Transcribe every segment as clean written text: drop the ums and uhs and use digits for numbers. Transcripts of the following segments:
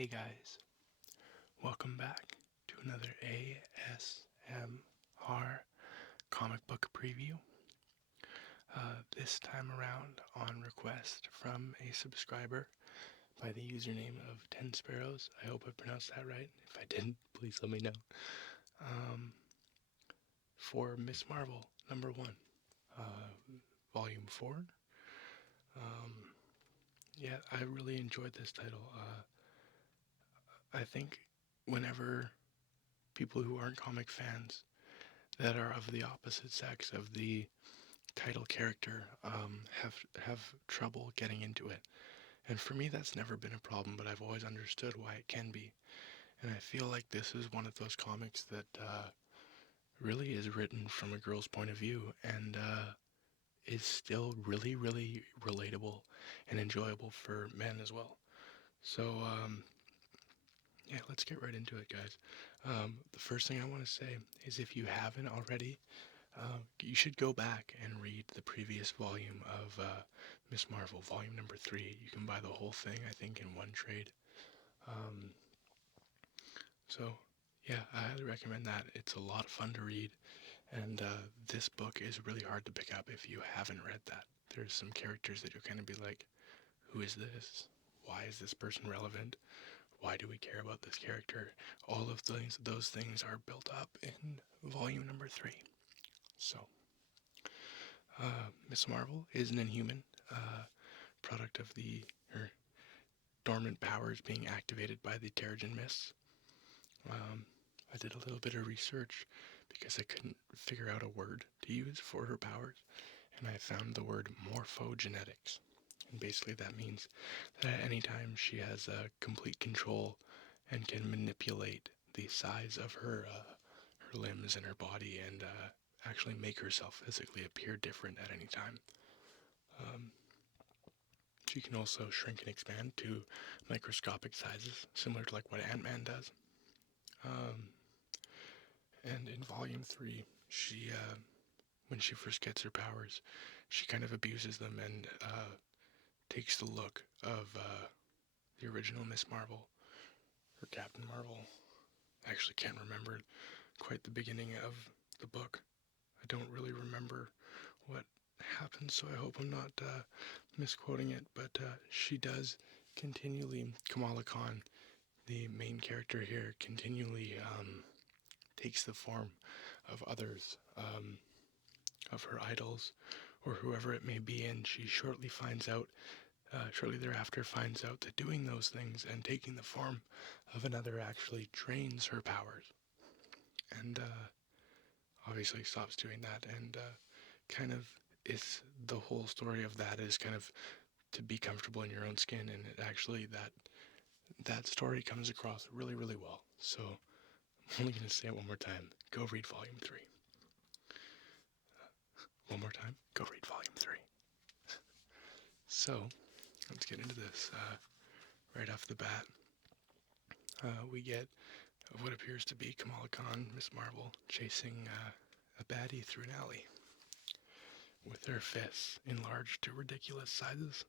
Hey guys, welcome back to another ASMR comic book preview. This time around on request from a subscriber by the username of 10 Sparrows. I hope I pronounced that right. If I didn't, please let me know. Um, for Miss Marvel, number 1, volume 4. Um, yeah, I really enjoyed this title. I think whenever people who aren't comic fans that are of the opposite sex of the title character have trouble getting into it. And for me, that's never been a problem, but I've always understood why it can be. And I feel like this is one of those comics that really is written from a girl's point of view and is still really, really relatable and enjoyable for men as well. So, yeah, let's get right into it, guys. The first thing I want to say is if you haven't already, you should go back and read the previous volume of Miss Marvel, volume number 3. You can buy the whole thing, I think, in one trade. Um, so, yeah, I highly recommend that. It's a lot of fun to read, and this book is really hard to pick up if you haven't read that. There's some characters that you'll kind of be like, who is this? Why is this person relevant? Why do we care about this character? All of those things are built up in volume number 3. So, Miss Marvel is an Inhuman, product of her dormant powers being activated by the Terrigen Mists. I did a little bit of research because I couldn't figure out a word to use for her powers, and I found the word morphogenetics. And basically that means that at any time she has complete control and can manipulate the size of her limbs and her body and actually make herself physically appear different at any time. Um, she can also shrink and expand to microscopic sizes, similar to like what Ant-Man does. Um, and in Volume 3, when she first gets her powers, she kind of abuses them and takes the look of the original Miss Marvel, or Captain Marvel. I actually can't remember quite the beginning of the book. I don't really remember what happens, so I hope I'm not misquoting it, but she does continually, Kamala Khan, the main character here, continually takes the form of others, of her idols, or whoever it may be, and she shortly thereafter finds out that doing those things and taking the form of another actually drains her powers. And obviously stops doing that, and kind of the whole story of that is kind of to be comfortable in your own skin, and it actually that story comes across really, really well. So I'm only going to say it one more time. Go read Volume 3. One more time. Go read Volume 3. So let's get into this. Right off the bat, we get what appears to be Kamala Khan, Miss Marvel, chasing a baddie through an alley with her fists enlarged to ridiculous sizes.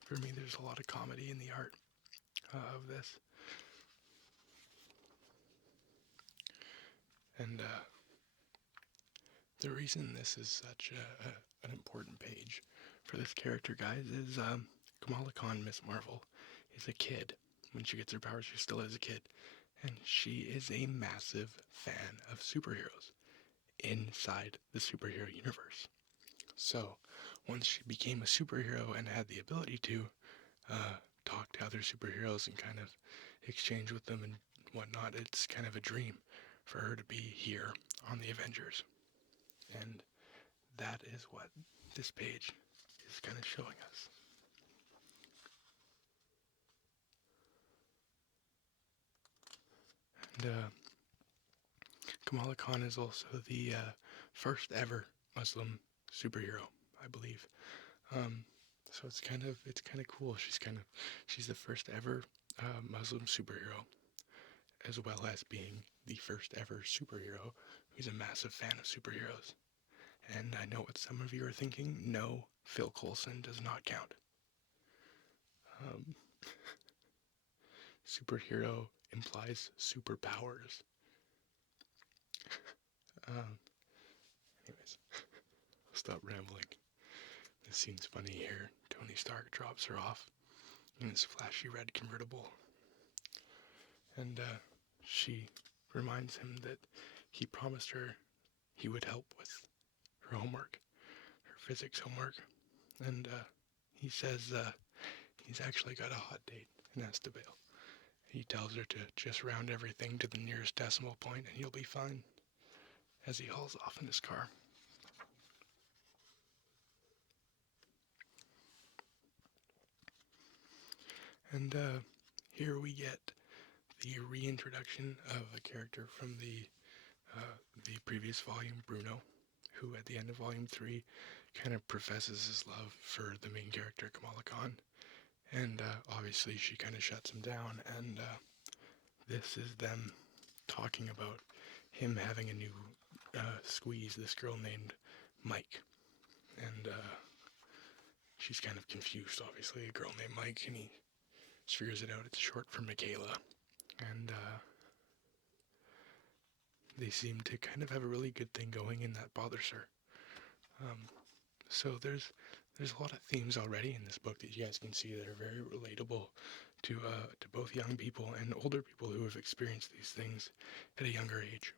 For me, there's a lot of comedy in the art of this. And the reason this is such an important page for this character, guys, is Kamala Khan, Miss Marvel, is a kid. When she gets her powers, she still is a kid. And she is a massive fan of superheroes inside the superhero universe. So, once she became a superhero and had the ability to talk to other superheroes and kind of exchange with them and whatnot, it's kind of a dream for her to be here on the Avengers. And that is what this page is kind of showing us. And Kamala Khan is also the first ever Muslim superhero, I believe. So it's kind of cool. She's the first ever Muslim superhero, as well as being the first ever superhero who's a massive fan of superheroes. And I know what some of you are thinking. No, Phil Coulson does not count. superhero implies superpowers. Um, anyways, I'll stop rambling. This scene's funny here. Tony Stark drops her off in his flashy red convertible, and she reminds him that he promised her he would help with her homework, her physics homework, and he says he's actually got a hot date and has to bail. He tells her to just round everything to the nearest decimal point and you'll be fine, as he hauls off in his car. And here we get the reintroduction of a character from the previous volume, Bruno, who at the end of volume 3 kind of professes his love for the main character, Kamala Khan. And obviously she kind of shuts him down, and this is them talking about him having a new squeeze, this girl named Mike. And she's kind of confused, obviously, a girl named Mike, and he figures it out. It's short for Michaela. And they seem to kind of have a really good thing going, and that bothers her. So there's a lot of themes already in this book that you guys can see that are very relatable to both young people and older people who have experienced these things at a younger age.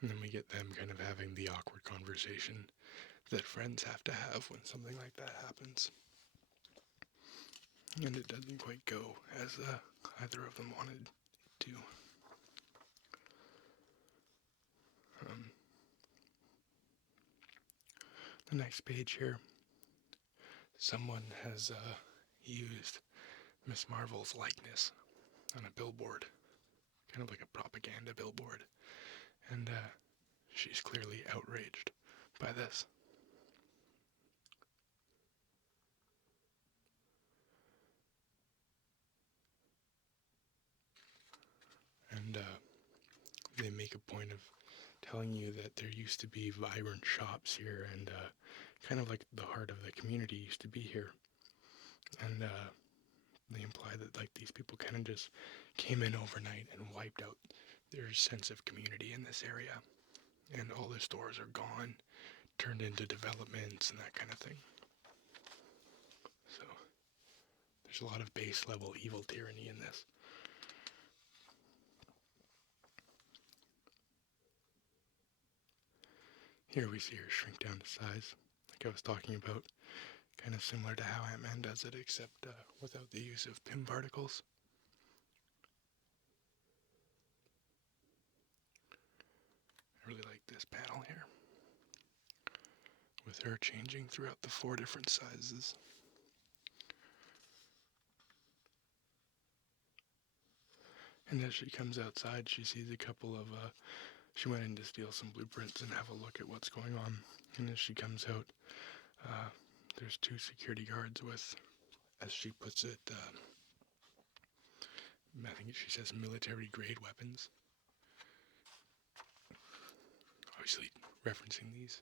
And then we get them kind of having the awkward conversation that friends have to have when something like that happens. And it doesn't quite go as either of them wanted it to. The next page here, someone has used Miss Marvel's likeness on a billboard, kind of like a propaganda billboard, and she's clearly outraged by this. And they make a point of telling you that there used to be vibrant shops here, and kind of like the heart of the community used to be here. And they imply that like these people kind of just came in overnight and wiped out their sense of community in this area. And all the stores are gone, turned into developments and that kind of thing. So there's a lot of base level evil tyranny in this. Here we see her shrink down to size, like I was talking about, kind of similar to how Ant-Man does it, except without the use of Pym particles. I really like this panel here, with her changing throughout the 4 different sizes. And as she comes outside, she sees a couple of, she went in to steal some blueprints and have a look at what's going on. And as she comes out, there's 2 security guards with, as she puts it, I think she says military grade weapons. Obviously referencing these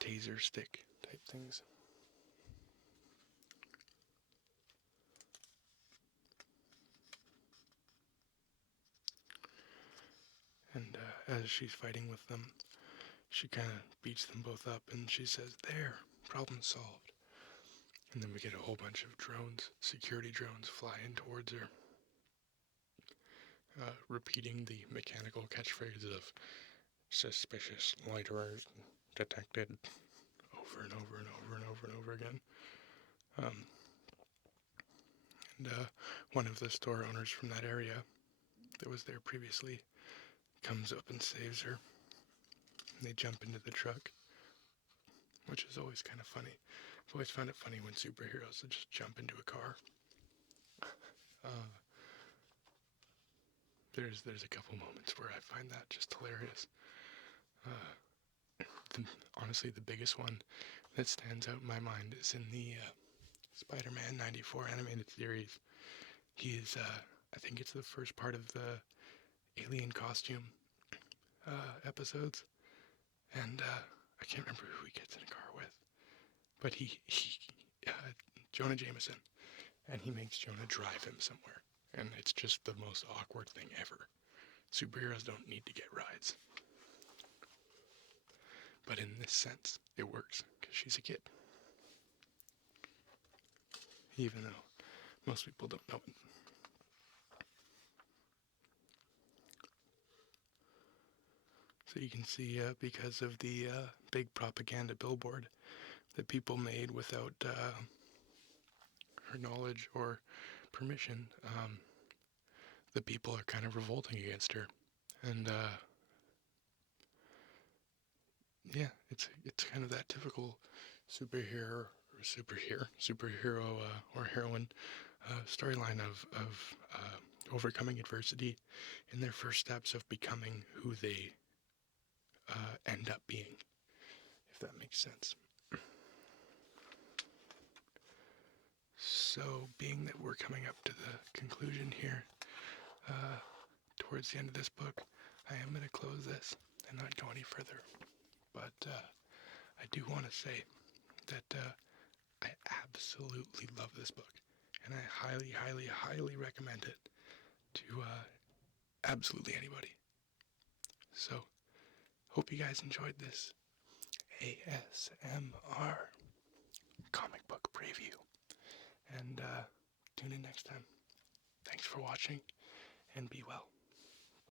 taser stick type things. And as she's fighting with them, she kind of beats them both up and she says, "There, problem solved." And then we get a whole bunch of drones, security drones, fly in towards her, repeating the mechanical catchphrase of "suspicious loiterers detected" over and over and over and over and over again. And one of the store owners from that area that was there previously comes up and saves her. And they jump into the truck, which is always kind of funny. I've always found it funny when superheroes just jump into a car. There's a couple moments where I find that just hilarious. Honestly, the biggest one that stands out in my mind is in the Spider-Man 94 animated series. He's, I think it's the first part of the alien costume episodes. And I can't remember who he gets in a car with, but Jonah Jameson, and he makes Jonah drive him somewhere, and it's just the most awkward thing ever. Superheroes don't need to get rides. But in this sense, it works, because she's a kid. Even though most people don't know it. So you can see, because of the big propaganda billboard that people made without her knowledge or permission, the people are kind of revolting against her. And yeah, it's kind of that typical superhero or heroine storyline of overcoming adversity in their first steps of becoming who they end up being, if that makes sense. So, being that we're coming up to the conclusion here, towards the end of this book, I am going to close this and not go any further. But I do want to say that I absolutely love this book, and I highly, highly, highly recommend it to absolutely anybody. So, hope you guys enjoyed this ASMR comic book preview, and tune in next time. Thanks for watching, and be well.